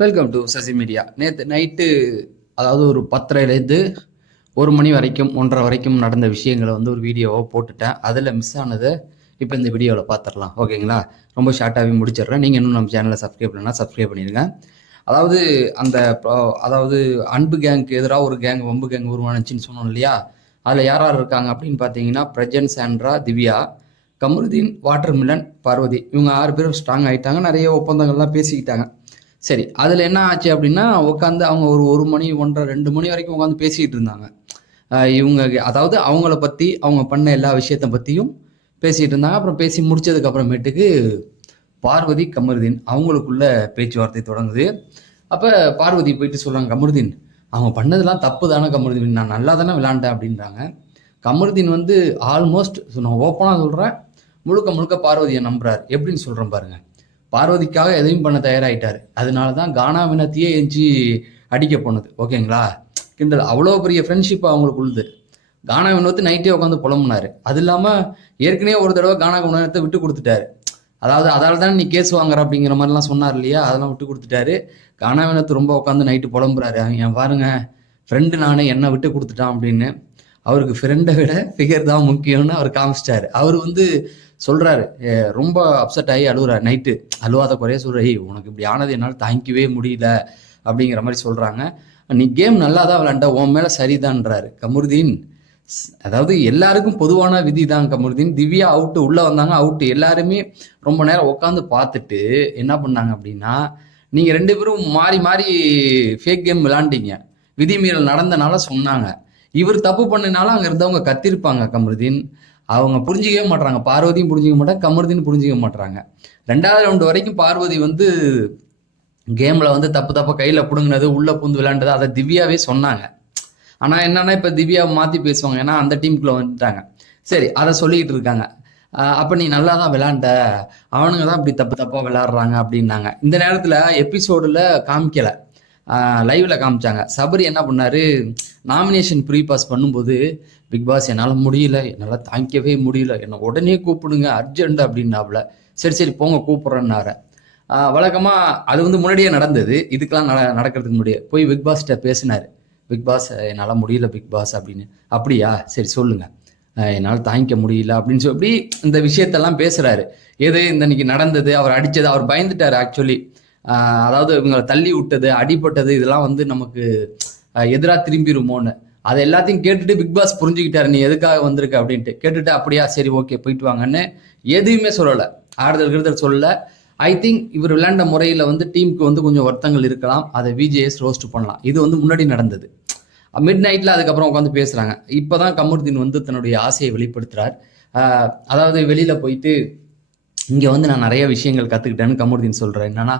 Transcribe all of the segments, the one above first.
Welcome to Sasi media. நேற்று night அதாவது ஒரு 10:30லேருந்து 1 மணி வரைக்கும் 1:30 வரைக்கும் நடந்த விஷயங்களை வந்து ஒரு வீடியோவாக போட்டுட்டேன். அதில் மிஸ் ஆனதை இப்போ இந்த வீடியோவில் பார்த்துடலாம். ஓகேங்களா? ரொம்ப ஷார்ட்டாகவே முடிச்சிடுறேன். நீங்கள் இன்னும் நம்ம சேனலை சப்ஸ்கிரைப் பண்ணலாம், சப்ஸ்கிரைப் பண்ணிடுங்க. அதாவது அதாவது அன்பு கேங்க்கு எதிராக ஒரு கேங், வம்பு கேங் உருவானுச்சுன்னு சொன்னோம் இல்லையா? அதில் யார் யார் இருக்காங்க அப்படின்னு பார்த்தீங்கன்னா, பிரஜன், சாண்ட்ரா, திவ்யா, கமருதீன், வாட்டர்மிலன், பார்வதி, இவங்க 6 பேரும் ஸ்ட்ராங் ஆகிட்டாங்க. நிறைய ஒப்பந்தங்கள்லாம் பேசிக்கிட்டாங்க. சரி, அதில் என்ன ஆச்சு அப்படின்னா, உட்காந்து அவங்க ஒரு மணி 1:30 2 மணி வரைக்கும் உட்காந்து பேசிக்கிட்டு இருந்தாங்க. இவங்க அதாவது அவங்கள பற்றி, அவங்க பண்ண எல்லா விஷயத்த பற்றியும் பேசிகிட்டு இருந்தாங்க. அப்புறம் பேசி முடிச்சதுக்கு அப்புறமேட்டுக்கு பார்வதி, கமருதீன் அவங்களுக்குள்ள பேச்சுவார்த்தை தொடங்குது. அப்போ பார்வதி போயிட்டு சொல்கிறாங்க, கமருதீன் அவங்க பண்ணதெல்லாம் தப்பு தானே கமருதீன், நான் நல்லா தானே விளாண்டேன் அப்படின்றாங்க. கமருதீன் வந்து ஆல்மோஸ்ட் நான் ஓப்பனாக சொல்கிறேன், முழுக்க முழுக்க பார்வதியை நம்புறாரு. எப்படின்னு சொல்கிறேன் பாருங்க. பார்வதிக்காக எதையும் பண்ண தயாராகிட்டார். அதனால தான் கானா வினத்தையே எஞ்சி அடிக்க போனது. ஓகேங்களா? கிண்டல், அவ்வளோ பெரிய ஃப்ரெண்ட்ஷிப் அவங்களுக்கு உள்ளது. கானா வினோத்து நைட்டே உட்காந்து புலம்புனாரு. அது இல்லாமல் ஏற்கனவே ஒரு தடவை கானா வினோத்தை விட்டு கொடுத்துட்டாரு. அதாவது அதால் தான் நீ கேஸ் வாங்குற அப்படிங்கிற மாதிரிலாம் சொன்னார் இல்லையா? அதெல்லாம் விட்டு கொடுத்துட்டாரு. கானா வினோத்து ரொம்ப உட்காந்து நைட்டு புலம்புறாரு. என் பாருங்க, ஃப்ரெண்டு நானே என்னை விட்டு கொடுத்துட்டான் அப்படின்னு. அவருக்கு ஃப்ரெண்டை விட ஃபிகர் தான் முக்கியம்னு அவர் காமிச்சிட்டாரு. அவர் வந்து சொல்கிறாரு, ரொம்ப அப்செட் ஆகி அழுகுறாரு. நைட்டு அழுவாத குறைய சொல்கிறார், உனக்கு இப்படி ஆனது என்னால் தாங்கிக்கவே முடியல அப்படிங்கிற மாதிரி சொல்கிறாங்க. நீ கேம் நல்லா தான் விளாண்ட, உன் மேலே சரிதான்றாரு கமருதீன். அதாவது எல்லாருக்கும் பொதுவான விதி தான் கமருதீன். திவ்யா அவுட்டு, உள்ளே வந்தாங்க அவுட்டு. எல்லாருமே ரொம்ப நேரம் உட்காந்து பார்த்துட்டு என்ன பண்ணாங்க அப்படின்னா, நீங்கள் 2 பேரும் மாறி மாறி ஃபேக் கேம் விளாண்டிங்க, விதிமீறல் நடந்தனால சொன்னாங்க. இவர் தப்பு பண்ணினாலும் அங்கே இருந்தவங்க கத்திருப்பாங்க கமருதீன். அவங்க புரிஞ்சிக்கவே மாட்டாங்க. பார்வதியும் புரிஞ்சிக்க மாட்டாங்க, கமருதீன் புரிஞ்சிக்க மாட்டாங்க. 2வது ரவுண்டு வரைக்கும் பார்வதி வந்து கேமில் வந்து தப்பாக கையில் பிடுங்கினது, உள்ளே பூந்து விளையாண்டது, அதை திவ்யாவே சொன்னாங்க. ஆனால் என்னன்னா இப்போ திவ்யாவை மாற்றி பேசுவாங்க, ஏன்னா அந்த டீமுக்குள்ளே வந்துட்டாங்க. சரி, அதை சொல்லிக்கிட்டு இருக்காங்க. அப்போ நீ நல்லா தான் விளையாண்ட, அவனுங்க தான் இப்படி தப்பாக விளையாடுறாங்க அப்படின்னாங்க. இந்த நேரத்தில் எபிசோடில் காமிக்கலை, லைவ்ல காமிச்சாங்க. சபரி என்ன பண்ணாரு, நாமினேஷன் ப்ரீ பாஸ் பண்ணும்போது, பிக் பாஸ் என்னால் முடியல, என்னால் தாங்கிக்கவே முடியல, என்னை உடனே கூப்பிடுங்க அர்ஜென்ட் அப்படின்னாப்புல. சரி போங்க கூப்பிட்றேன்னாரு. வழக்கமாக அது வந்து முன்னாடியே நடந்தது, இதுக்கெல்லாம் நடக்கிறதுக்கு முன்னாடியே போய் பிக் பாஸ்கிட்ட பேசினார். பிக் பாஸ் என்னால் முடியல பிக் பாஸ் அப்படின்னு. அப்படியா, சரி சொல்லுங்க, என்னால் தாங்கிக்க முடியல அப்படின்னு சொல்லி இந்த விஷயத்தெல்லாம் பேசுகிறாரு. எது இந்த இன்னைக்கு நடந்தது, அவர் அடித்தது, அவர் பயந்துட்டார் ஆக்சுவலி. அதாவது இவங்களை தள்ளி விட்டது, அடிப்பட்டது, இதெல்லாம் வந்து நமக்கு எதிராக திரும்பிடுமோன்னு. அதை எல்லாத்தையும் கேட்டுட்டு பிக் பாஸ் புரிஞ்சுக்கிட்டாரு, நீ எதுக்காக வந்திருக்க அப்படின்ட்டு. கேட்டுட்டு அப்படியா சரி ஓகே போயிட்டு வாங்கன்னு எதுவுமே சொல்லலை, ஆறுதல் சொல்லலை. ஐ திங்க் இவர் விளையாண்ட முறையில் வந்து டீமுக்கு வந்து கொஞ்சம் வருத்தங்கள் இருக்கலாம், அதை விஜேஎஸ் ரோஸ்ட் பண்ணலாம். இது வந்து முன்னாடி நடந்தது மிட் நைட்டில். அதுக்கப்புறம் உட்காந்து பேசுகிறாங்க. இப்போ தான் கமருதீன் வந்து தன்னுடைய ஆசையை வெளிப்படுத்துகிறார். அதாவது வெளியில் போயிட்டு இங்கே வந்து நான் நிறைய விஷயங்கள் கற்றுக்கிட்டேன்னு கமருதீன் சொல்கிறேன். என்னன்னா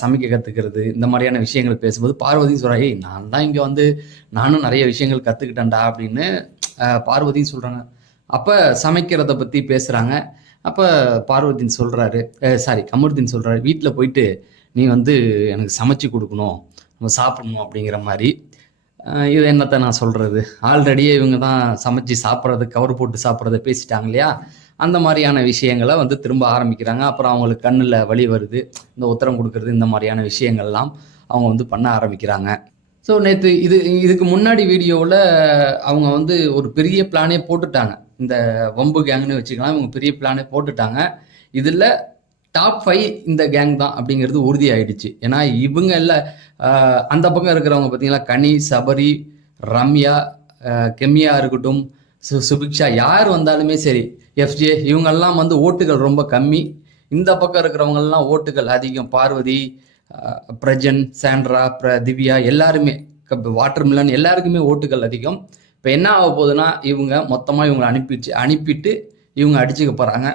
சமைக்க கற்றுக்கிறது, இந்த மாதிரியான விஷயங்கள் பேசும்போது பார்வதியும் சொல்கிறா, நான் தான் இங்கே வந்து நானும் நிறைய விஷயங்கள் கற்றுக்கிட்டேன்டா அப்படின்னு பார்வதியும் சொல்கிறாங்க. அப்போ சமைக்கிறத பற்றி பேசுகிறாங்க. அப்போ பார்வதின் சொல்கிறாரு, கமருதீன் சொல்கிறாரு, வீட்டில் போயிட்டு நீ வந்து எனக்கு சமைச்சு கொடுக்கணும், நம்ம சாப்பிடணும் அப்படிங்கிற மாதிரி. இது என்னத்தை நான் சொல்கிறது, ஆல்ரெடியே இவங்க தான் சமைச்சு சாப்பிட்றது, கவர் போட்டு சாப்பிட்றத பேசிட்டாங்க இல்லையா? அந்த மாதிரியான விஷயங்களை வந்து திரும்ப ஆரம்பிக்கிறாங்க. அப்புறம் அவங்களுக்கு கண்ணில் வலி வருது, இந்த உத்தரம் கொடுக்கறது, இந்த மாதிரியான விஷயங்கள்லாம் அவங்க வந்து பண்ண ஆரம்பிக்கிறாங்க. ஸோ நேற்று இதுக்கு முன்னாடி வீடியோவில் அவங்க வந்து ஒரு பெரிய பிளானே போட்டுட்டாங்க. இந்த வம்பு கேங்னு வச்சுக்கலாம், இவங்க பெரிய பிளானே போட்டுட்டாங்க. இதில் டாப் 5 இந்த கேங் தான் அப்படிங்கிறது உறுதி ஆயிடுச்சு. ஏன்னா இவங்க எல்லாம் அந்த பக்கம் இருக்கிறவங்க பார்த்தீங்கன்னா, கனி, சபரி, ரம்யா, கெமியா இருக்கட்டும், சுபிக்ஷா, யார் வந்தாலுமே சரி, எஃப்ஜே, இவங்கெல்லாம் வந்து ஓட்டுகள் ரொம்ப கம்மி. இந்த பக்கம் இருக்கிறவங்கெல்லாம் ஓட்டுகள் அதிகம். பார்வதி, பிரஜன், சாண்ட்ரா, திவ்யா, எல்லாருமே, வாட்டர்மிலன், எல்லாருக்குமே ஓட்டுகள் அதிகம். இப்போ என்ன ஆக போகுதுன்னா, இவங்க மொத்தமாக இவங்களை அனுப்பிட்டு இவங்க அடிச்சுக்க போகிறாங்க.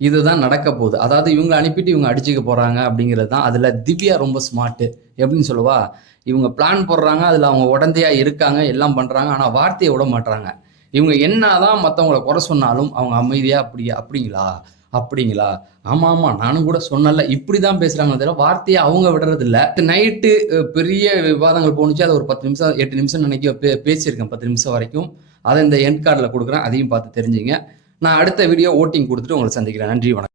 இதுதான் நடக்க போகுது. அதாவது இவங்க அனுப்பிட்டு இவங்க அடிச்சுக்க போகிறாங்க அப்படிங்கிறது தான். அதில் திவ்யா ரொம்ப ஸ்மார்ட்டு. எப்படின்னு சொல்லுவா, இவங்க பிளான் போடுறாங்க, அதில் அவங்க உடந்தையாக இருக்காங்க, எல்லாம் பண்ணுறாங்க, ஆனால் வார்த்தையை விட மாட்டுறாங்க. இவங்க என்னதான் மற்றவங்களை குறை சொன்னாலும் அவங்க அமைதியாக அப்படிங்களா ஆமாம் நானும் கூட சொன்னல, இப்படி தான் பேசுகிறாங்க தவிர வார்த்தையை அவங்க விடுறதில்ல. நைட்டு பெரிய விவாதங்கள் போணுச்சு. அதை ஒரு 10 நிமிஷம் 8 நிமிஷம் நினைக்க பேசியிருக்கேன், 10 நிமிஷம் வரைக்கும். அதை இந்த எண்ட் கார்டில் கொடுக்குறேன், அதையும் பார்த்து தெரிஞ்சுங்க. நான் அடுத்த வீடியோ ஓட்டிங் கொடுத்துட்டு உங்களை சந்திக்கிறேன். நன்றி, வணக்கம்.